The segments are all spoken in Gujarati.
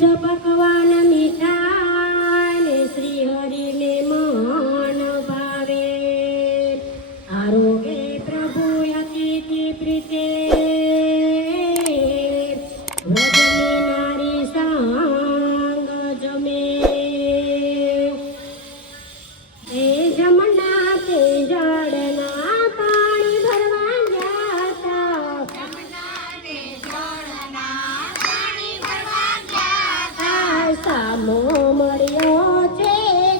વિવિધ પકવાન મીઠા ને શ્રી હરિને મન ભાવે આરોગે પ્રભુ અતિથિ પ્રીતે વ્રજની નારી સંગ જમે એ જમના તે જળના પાણી ભરવા ગયા સામો મળ્યો છે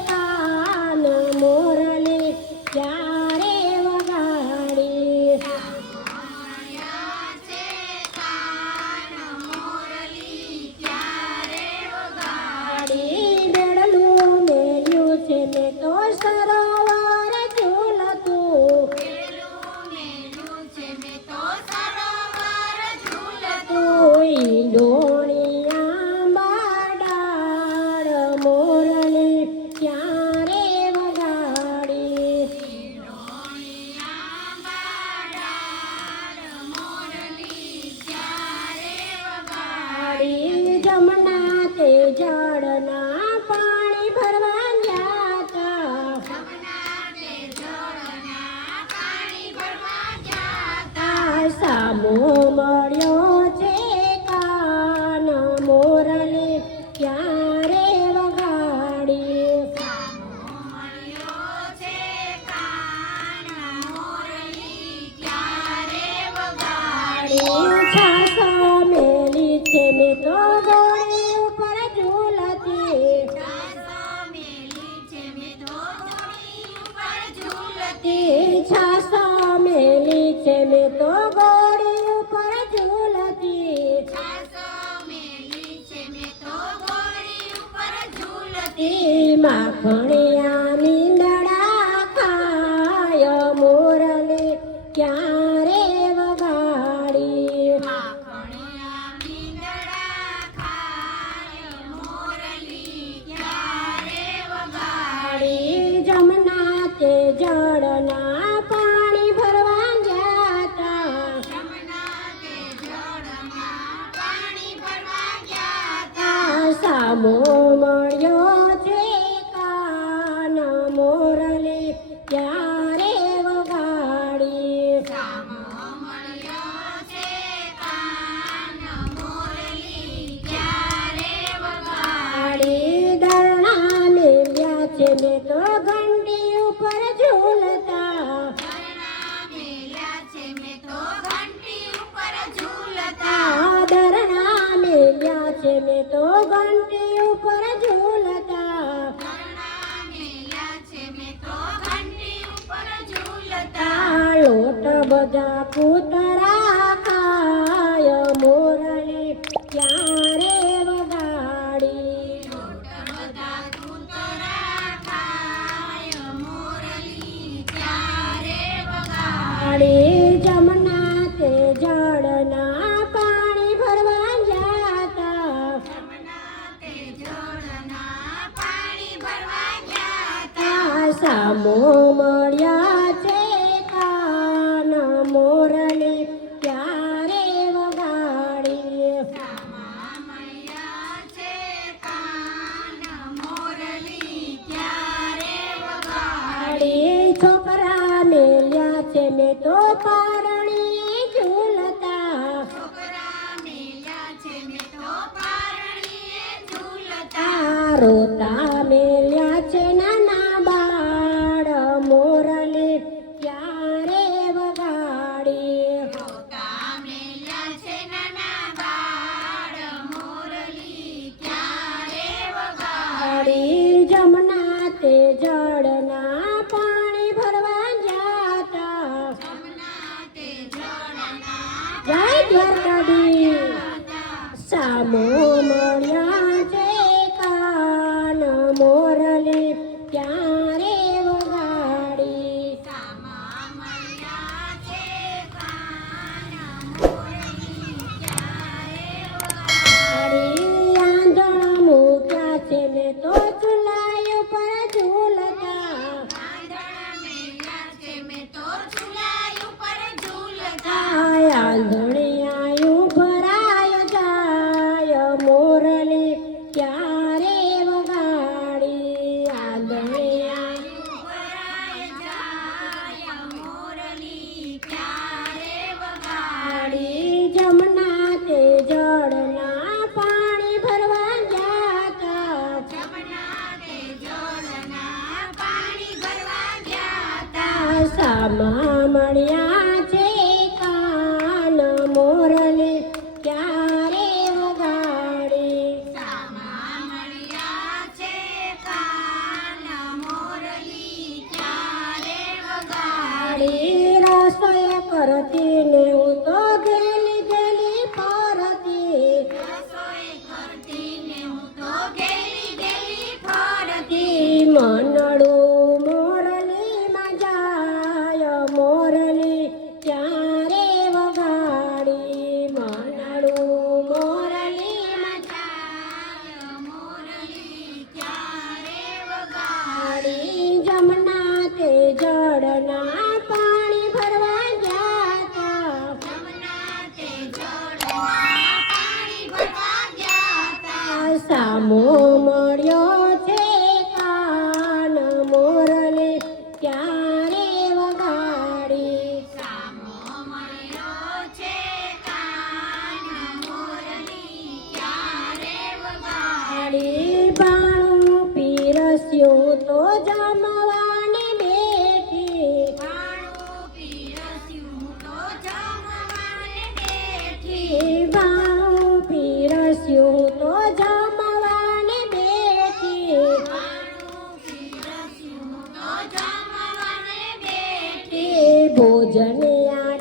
કાન મોરલી ક્યારે વગાડી બેડલું મેલ્યું છે મેં તો સરોવર ઝૂલતું ડોળિયા બાડાળ મોરલી ક્યારે વગાડી જમના તે જળના પાણી ભરવા ગયા તા સામો મળ્યો છે કાન મોરલી ક્યારે વગાડી છાસા મેલી છે મેં તો ગોળી ઉપર ઝૂલતી છાસા મેલી છે મેં તો ગોળી ઉપર ઝૂલતી માખણિયા મીંદડા ખાય મોરલી ક્યારે વગાડી જમના તે જળના પાણી ભરવા ગયા સામો મળ્યો છે કાન મોરલી ક્યારે વગાડી દરણા મેલ્યા છે મેં તો ઘંટી ઉપર ઝૂલતા દરણા મેલ્યા છે મેં તો ઘંટી ઉપર ઝૂલતા લોટ બધા કૂતરા ખાય મોરલી ક્યારે વગાડી જમના તે જળના પાણી ભરવા ગયા સામો મળ્યા છે કાન મોરલી ક્યારે વગાડી છોકરા મેલ્યા છે મેં તો પારણી ઝૂલતા રોતા મેલ્યા છે નાના બાળ મોરલી ક્યારે વગાડી જમના તે જળના પાણી ભરવા ગયા જય દ્વારકાધીશ સામો મળ્યા છે કાન મોરલી ક્યારે વગાડી આંધણ મૂક્યા છે મેં તો ચૂલાઈ ઉપર ઝૂલતા આંધણિયા ભરાય જાય મોર જમના તે જળના પાણી ભરવા ગયા તા. સામા મળ્યા છે કાન મોરલી ક્યારે વગાડી. રસોઈ કરતી ને હું તો ગેલી ગેલી ફરતી. મનડું મોરલીમાં જાય મોરલી ક્યારે વગાડી. મનડું મોરલીમાં જમના તે જળના પાણી ભરવા ગયા તા. સામો મળ્યો છે કાન મોરલી ક્યારે વગાડી. બાણું પીરસ્યું તો જમવાને બેઠી. બાણું પીરસ્યું તો જમવાને બેઠી. ભોજન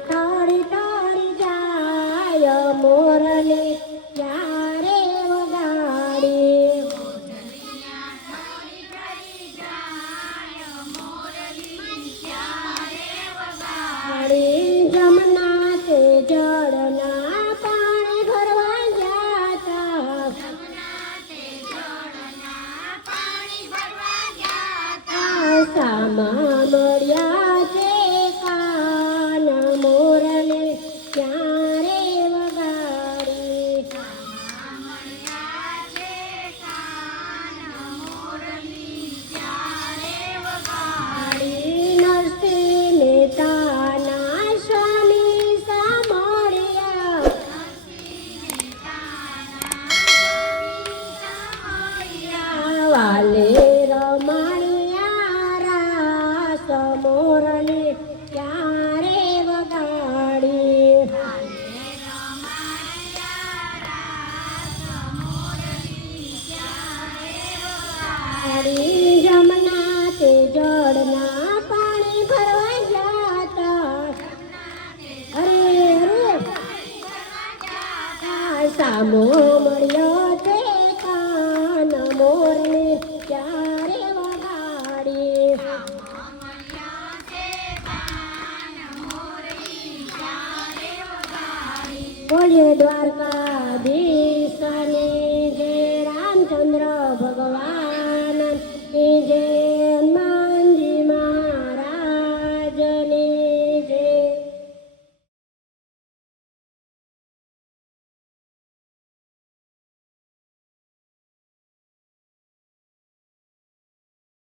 ઠળી ઠળી જાય મોરલી ક્યારે વગાડી. જમના તે જળના પાણી ભરવા ગયા તા. સામા મળ્યા છે કાન મોરલી ક્યારે વગાડી. નરસિંહ મહેતાના સ્વામી સાંભળ્યા. વાલે રમાણિયા રાસ મોરલી ક્યારે વગાડી. જમના તે જળના પાણી ભરવા ગયા તા. સામો મળ્યો છે કાન મોરલી ક્યારે વગાડી. બોલીએ દ્વારકાધીશની